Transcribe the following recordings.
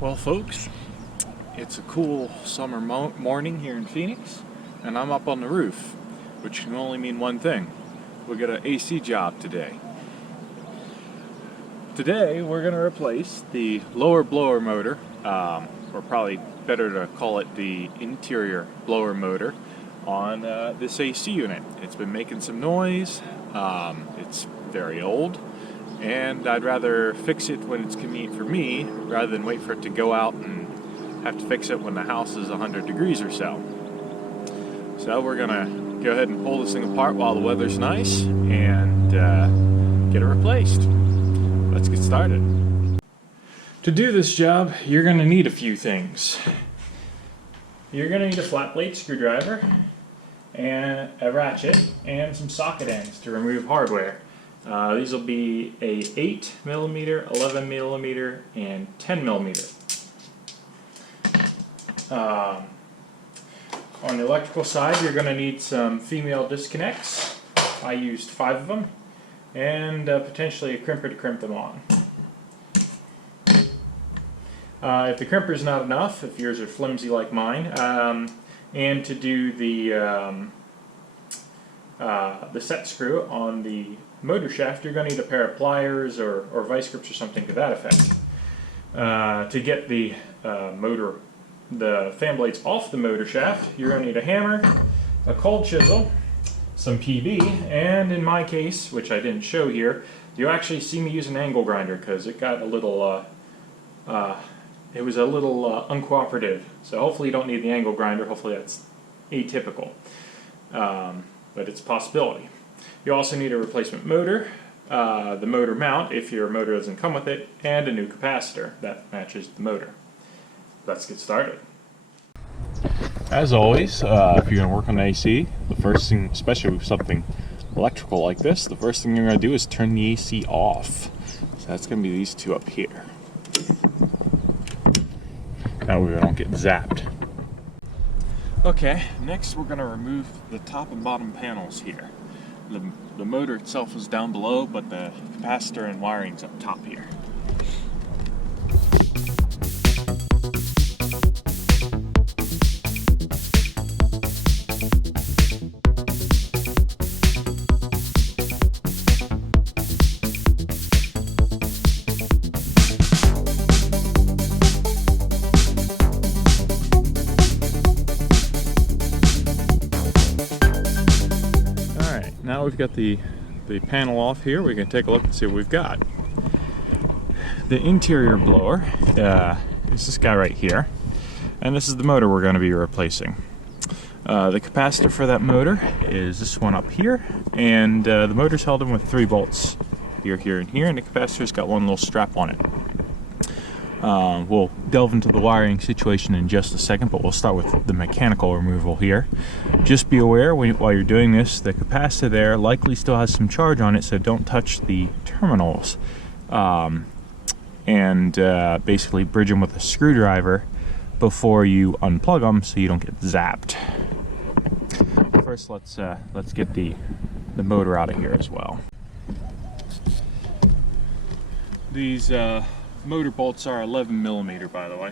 Well folks, it's a cool summer morning here in Phoenix, and I'm up on the roof, which can only mean one thing. We got an AC job today. Today we're going to replace the lower blower motor, or probably better to call it the interior blower motor, on this AC unit. It's been making some noise, it's very old, and I'd rather fix it when it's convenient for me rather than wait for it to go out and have to fix it when the house is 100 degrees or so. So we're gonna go ahead and pull this thing apart while the weather's nice and get it replaced. Let's get started. To do this job, you're gonna need a few things. You're gonna need a flat blade screwdriver and a ratchet and some socket ends to remove hardware. These will be a 8mm, 11mm, and 10mm. On the electrical side, you're going to need some female disconnects. I used 5 of them, and potentially a crimper to crimp them on. If the crimper is not enough, if yours are flimsy like mine, and to do the set screw on the motor shaft, you're going to need a pair of pliers or vice grips or something to that effect. To get the fan blades off the motor shaft, you're going to need a hammer, a cold chisel, some PV, and in my case, which I didn't show here, you actually see me use an angle grinder because it got a little it was a little uncooperative. So hopefully you don't need the angle grinder. Hopefully that's atypical, but it's a possibility. You also need a replacement motor, the motor mount if your motor doesn't come with it, and a new capacitor that matches the motor. Let's get started. As always, if you're going to work on the AC, the first thing, especially with something electrical like this, the first thing you're going to do is turn the AC off. So that's going to be these two up here. That way we don't get zapped. Okay, next we're going to remove the top and bottom panels here. The motor itself is down below, but the capacitor and wiring's up top here. Now we've got the panel off here, we can take a look and see what we've got. The interior blower is this guy right here, and this is the motor we're going to be replacing. The capacitor for that motor is this one up here, and the motor's held in with 3 bolts here, here, and here, and the capacitor's got one little strap on it. We'll delve into the wiring situation in just a second, but we'll start with the mechanical removal here. Just be aware while you're doing this, the capacitor there likely still has some charge on it, so don't touch the terminals. Basically bridge them with a screwdriver before you unplug them so you don't get zapped. First, let's get the motor out of here as well. These motor bolts are 11mm, by the way.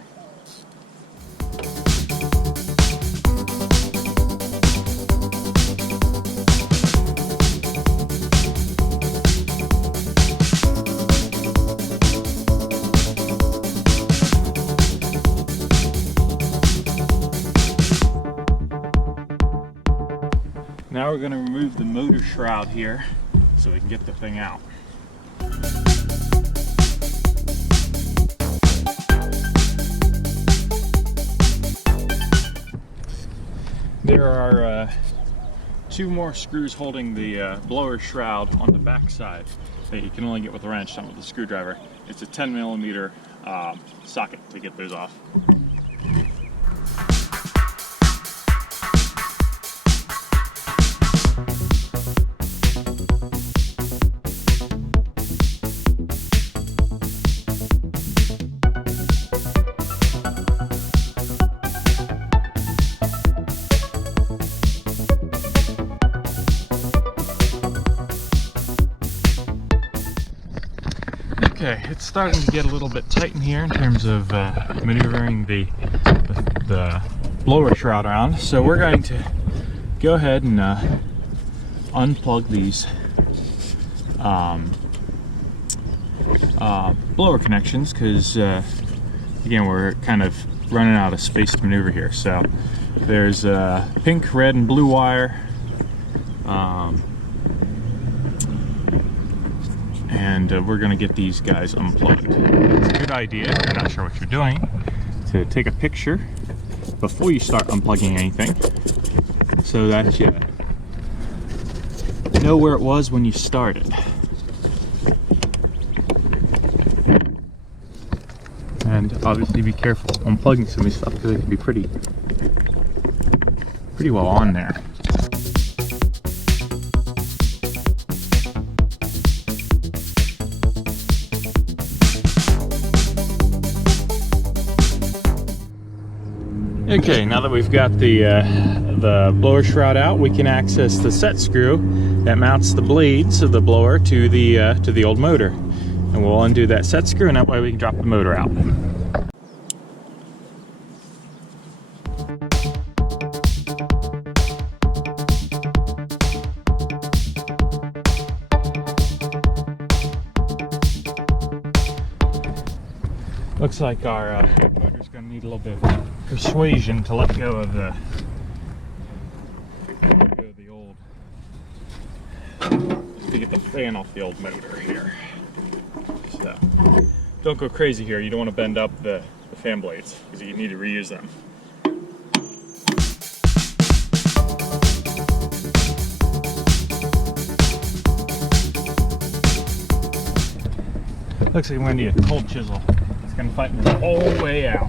Now we're going to remove the motor shroud here so we can get the thing out. There are 2 more screws holding the blower shroud on the back side that you can only get with a wrench, not with a screwdriver. It's a 10mm socket to get those off. Okay, it's starting to get a little bit tight in here in terms of maneuvering the blower shroud around. So we're going to go ahead and unplug these blower connections, because again, we're kind of running out of space to maneuver here. So there's pink, red, and blue wire, and we're going to get these guys unplugged. It's a good idea, if you're not sure what you're doing, to take a picture before you start unplugging anything, so that you know where it was when you started. And obviously be careful unplugging some of this stuff, because it can be pretty well on there. Okay, now that we've got the blower shroud out, we can access the set screw that mounts the blades of the blower to the old motor. And we'll undo that set screw, and that way we can drop the motor out. Looks like our motor's going to need a little bit of persuasion to let go of the old, to get the fan off the old motor here. So don't go crazy here. You don't want to bend up the fan blades, because you need to reuse them. Looks like we're going to need a cold chisel. It's going to fight me the whole way out.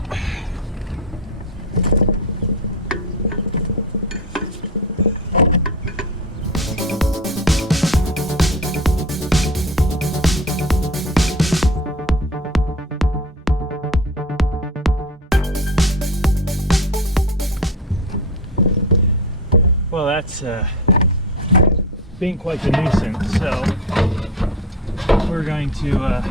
Well, that's being quite the nuisance, so we're going to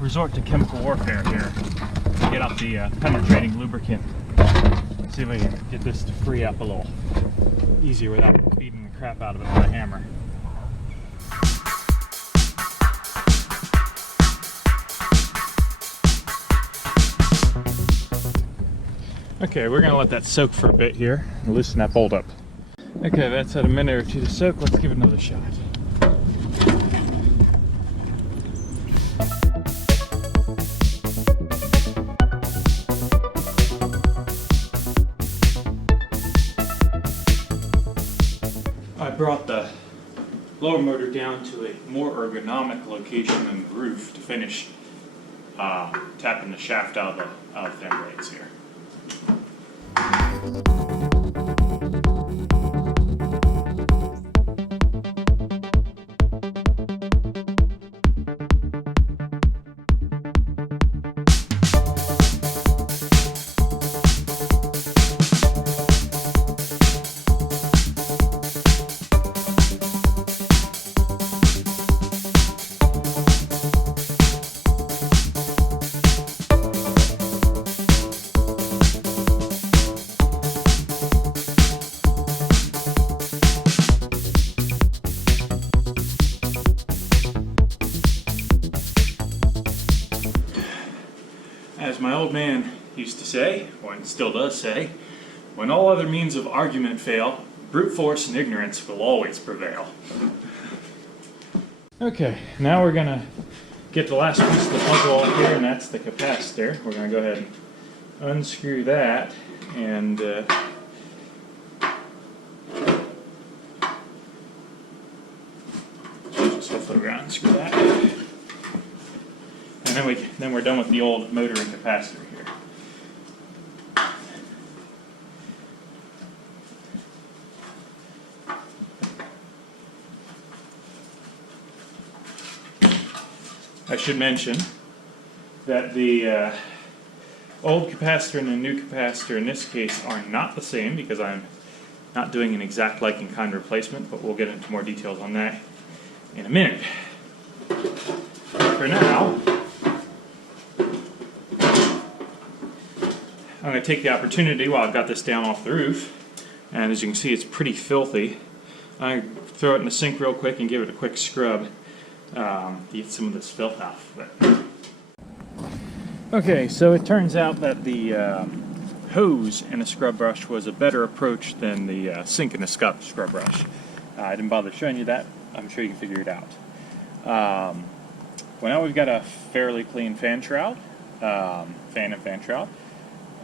resort to chemical warfare here to get out the penetrating lubricant. See if we can get this to free up a little easier without beating the crap out of it with a hammer. Okay, we're going to let that soak for a bit here and loosen that bolt up. Okay, that's had a minute or two to soak. Let's give it another shot. I brought the blower motor down to a more ergonomic location than the roof to finish tapping the shaft out of the fan blades here. As my old man used to say, or still does say, when all other means of argument fail, brute force and ignorance will always prevail. Okay, now we're going to get the last piece of the puzzle off here, and that's the capacitor. We're going to go ahead and unscrew that, and just hopefully we're going to unscrew that. And then we're done with the old motor and capacitor here. I should mention that the old capacitor and the new capacitor in this case are not the same, because I'm not doing an exact like and kind replacement, but we'll get into more details on that in a minute. for now, I'm going to take the opportunity while I've got this down off the roof, and as you can see it's pretty filthy. I throw it in the sink real quick and give it a quick scrub to get some of this filth off. Okay, so it turns out that the hose and a scrub brush was a better approach than the sink and a scrub brush. I didn't bother showing you that. I'm sure you can figure it out. Well, now we've got a fairly clean fan shroud, fan and fan shroud,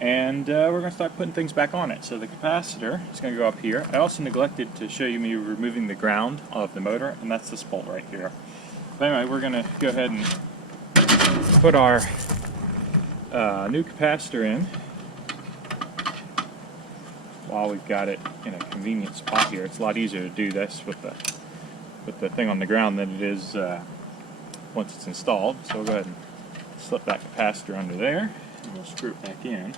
and we're going to start putting things back on it. So the capacitor is going to go up here. I also neglected to show you me removing the ground of the motor, and that's this bolt right here. But anyway, we're going to go ahead and put our new capacitor in while we've got it in a convenient spot here. It's a lot easier to do this with the thing on the ground than it is once it's installed. So we'll go ahead and slip that capacitor under there, and we'll screw it back in.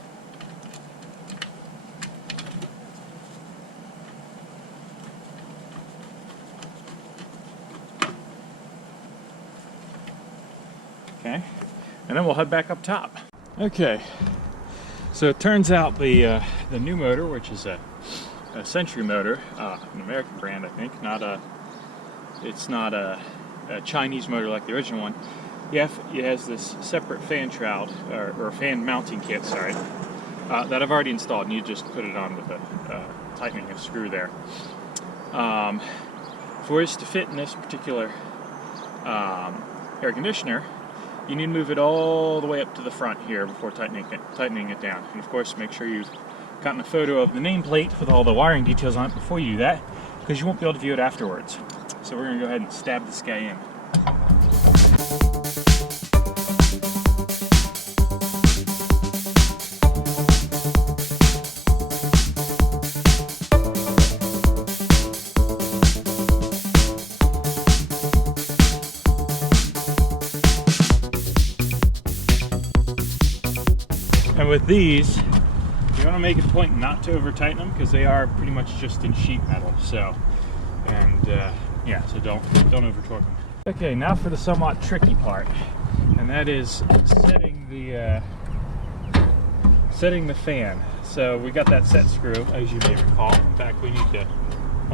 Okay, and then we'll head back up top. Okay, so it turns out the new motor, which is a Century motor, an American brand, I think, it's not a Chinese motor like the original one. It has this separate fan shroud, or fan mounting kit, sorry, that I've already installed, and you just put it on with tightening a screw there. For it to fit in this particular air conditioner, you need to move it all the way up to the front here before tightening it down. And of course, make sure you've gotten a photo of the nameplate with all the wiring details on it before you do that, because you won't be able to view it afterwards. So we're going to go ahead and stab this guy in. And with these, you want to make a point not to over tighten them, because they are pretty much just in sheet metal. So, and yeah, so don't over torque them. Okay, now for the somewhat tricky part, and that is setting the fan. So we got that set screw, as you may recall. In fact, one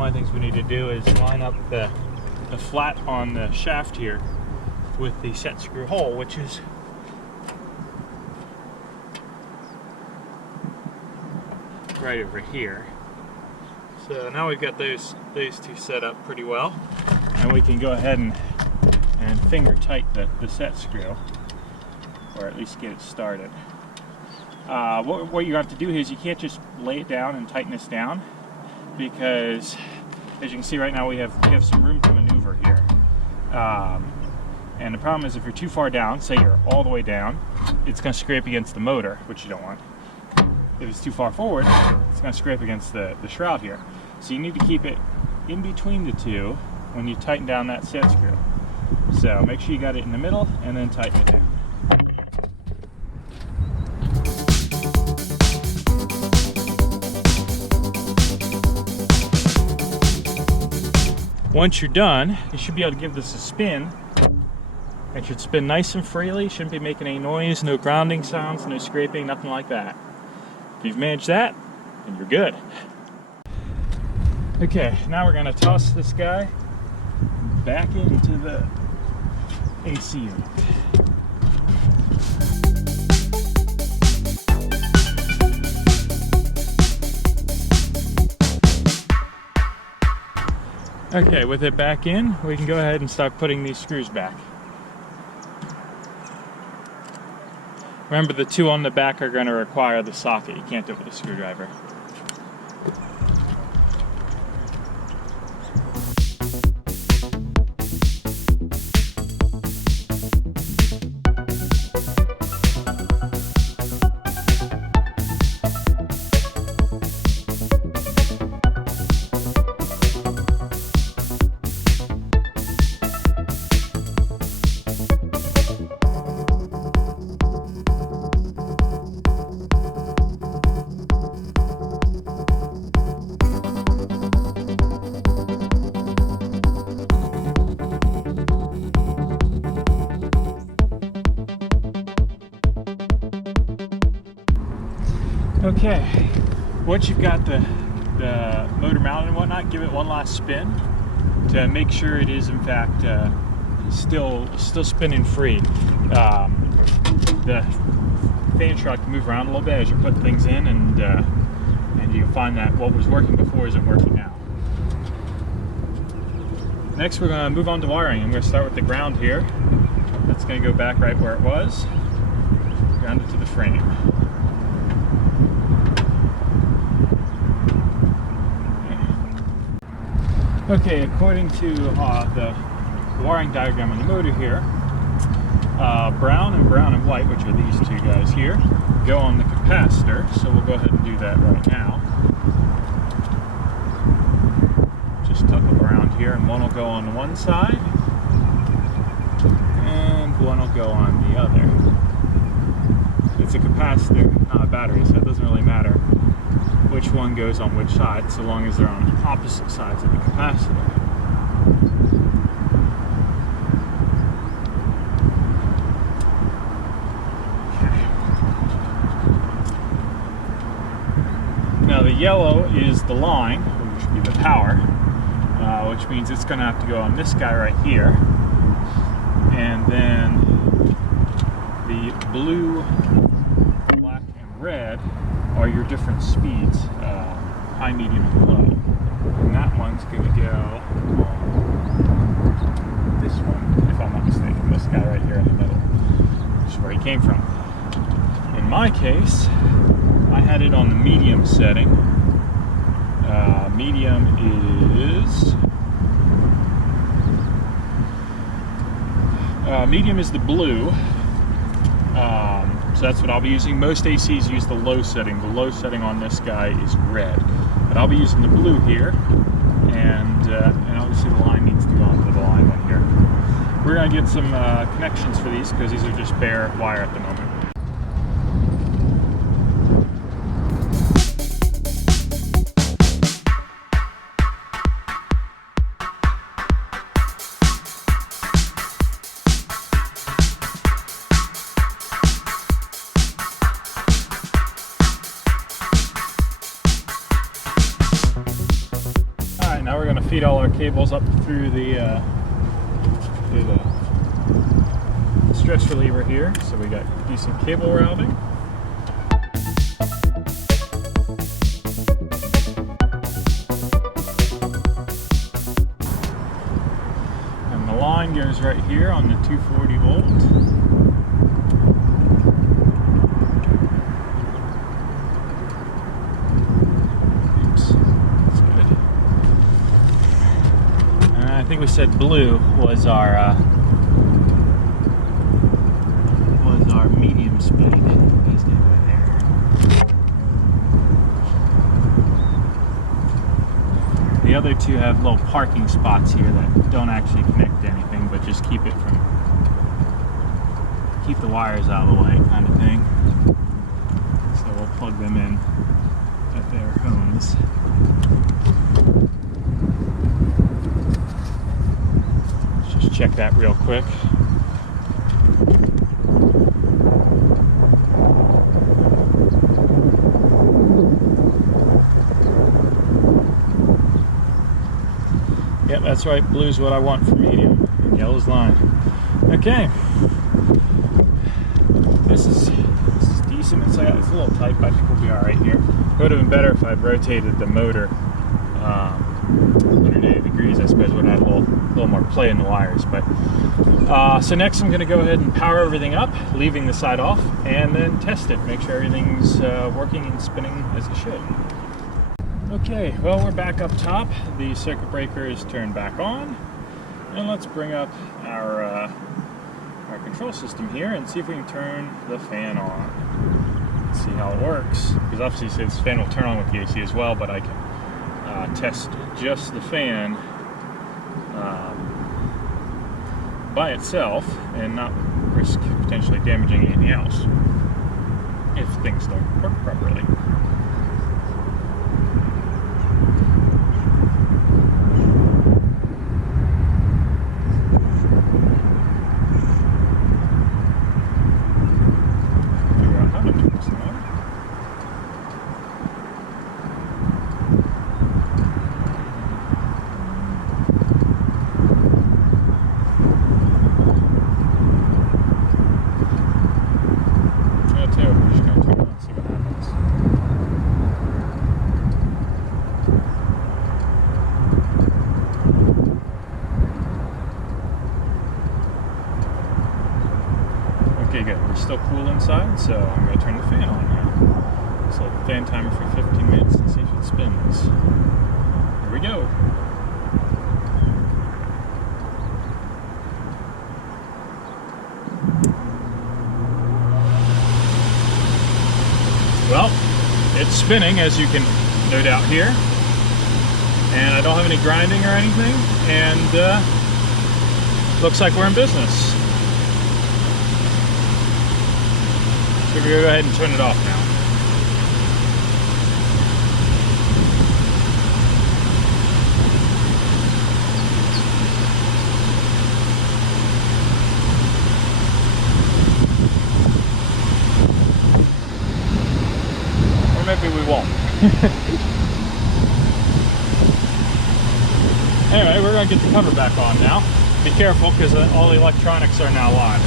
of the things we need to do is line up the flat on the shaft here with the set screw hole, which is right over here. So now we've got those two set up pretty well, and we can go ahead and finger tight the set screw, or at least get it started. What you have to do here is you can't just lay it down and tighten this down, because as you can see right now we have some room to maneuver here. And the problem is, if you're too far down, say you're all the way down, it's going to scrape against the motor, which you don't want. If it's too far forward, it's going to scrape against the shroud here. So you need to keep it in between the two when you tighten down that set screw. So make sure you got it in the middle and then tighten it down. Once you're done, you should be able to give this a spin. It should spin nice and freely, shouldn't be making any noise, no grounding sounds, no scraping, nothing like that. If you've managed that, then you're good. Okay, now we're going to toss this guy back into the AC unit. Okay, with it back in, we can go ahead and start putting these screws back. Remember, the two on the back are going to require the socket. You can't do it with a screwdriver. Okay, once you've got the motor mounted and whatnot, give it one last spin to make sure it is in fact still spinning free. The fan shroud can move around a little bit as you put things in, and you'll find that what was working before isn't working now. Next, we're going to move on to wiring. I'm going to start with the ground here. That's going to go back right where it was, ground it to the frame. Okay, according to the wiring diagram on the motor here, brown and white, which are these two guys here, go on the capacitor, so we'll go ahead and do that right now. Just tuck them around here, and one will go on one side, and one will go on the other. It's a capacitor, not a battery, so it doesn't really matter which one goes on which side, so long as they're on opposite sides of the capacitor. Now the yellow is the line, which would be the power, which means it's going to have to go on this guy right here. And then the blue, black, and red are your different speeds, high, medium, and low. And that one's going to go on this one, if I'm not mistaken, this guy right here in the middle, which is where he came from. In my case, I had it on the medium setting. Medium is the blue. So that's what I'll be using. Most ACs use the low setting. The low setting on this guy is red. But I'll be using the blue here, and obviously the line needs to go onto the line one here. We're going to get some connections for these because these are just bare wire at the moment. Now we're going to feed all our cables up through the stretch reliever here, so we got decent cable routing. And the line goes right here on the 240 volt. I think we said blue was our medium speed. That's it right there. The other two have little parking spots here that don't actually connect to anything, but just keep the wires out of the way, kind of thing. So we'll plug them in at their homes. Check that real quick. Yep, that's right. Blue's what I want for medium, and yellow's line. Okay. This is decent. It's a little tight, but I think we'll be all right here. It would have been better if I'd rotated the motor 180 degrees. I suppose would have had a little more play in the wires. But so next I'm going to go ahead and power everything up, leaving the side off, and then test it, make sure everything's working and spinning as it should. Okay, well, we're back up top. The circuit breaker is turned back on, and let's bring up our control system here and see if we can turn the fan on. Let's see how it works, because obviously this fan will turn on with the AC as well, but I can test just the fan by itself and not risk potentially damaging anything else if things don't work properly. Figure out how to turn this on. we're still cool inside, so I'm going to turn the fan on now. Set the fan timer for 15 minutes and see if it spins. Here we go. Well, it's spinning, as you can no doubt hear, and I don't have any grinding or anything, and looks like we're in business. So we're gonna go ahead and turn it off now. Maybe we won't. Anyway, we're going to get the cover back on now. Be careful because all the electronics are now live.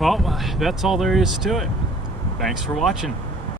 Well, that's all there is to it. Thanks for watching.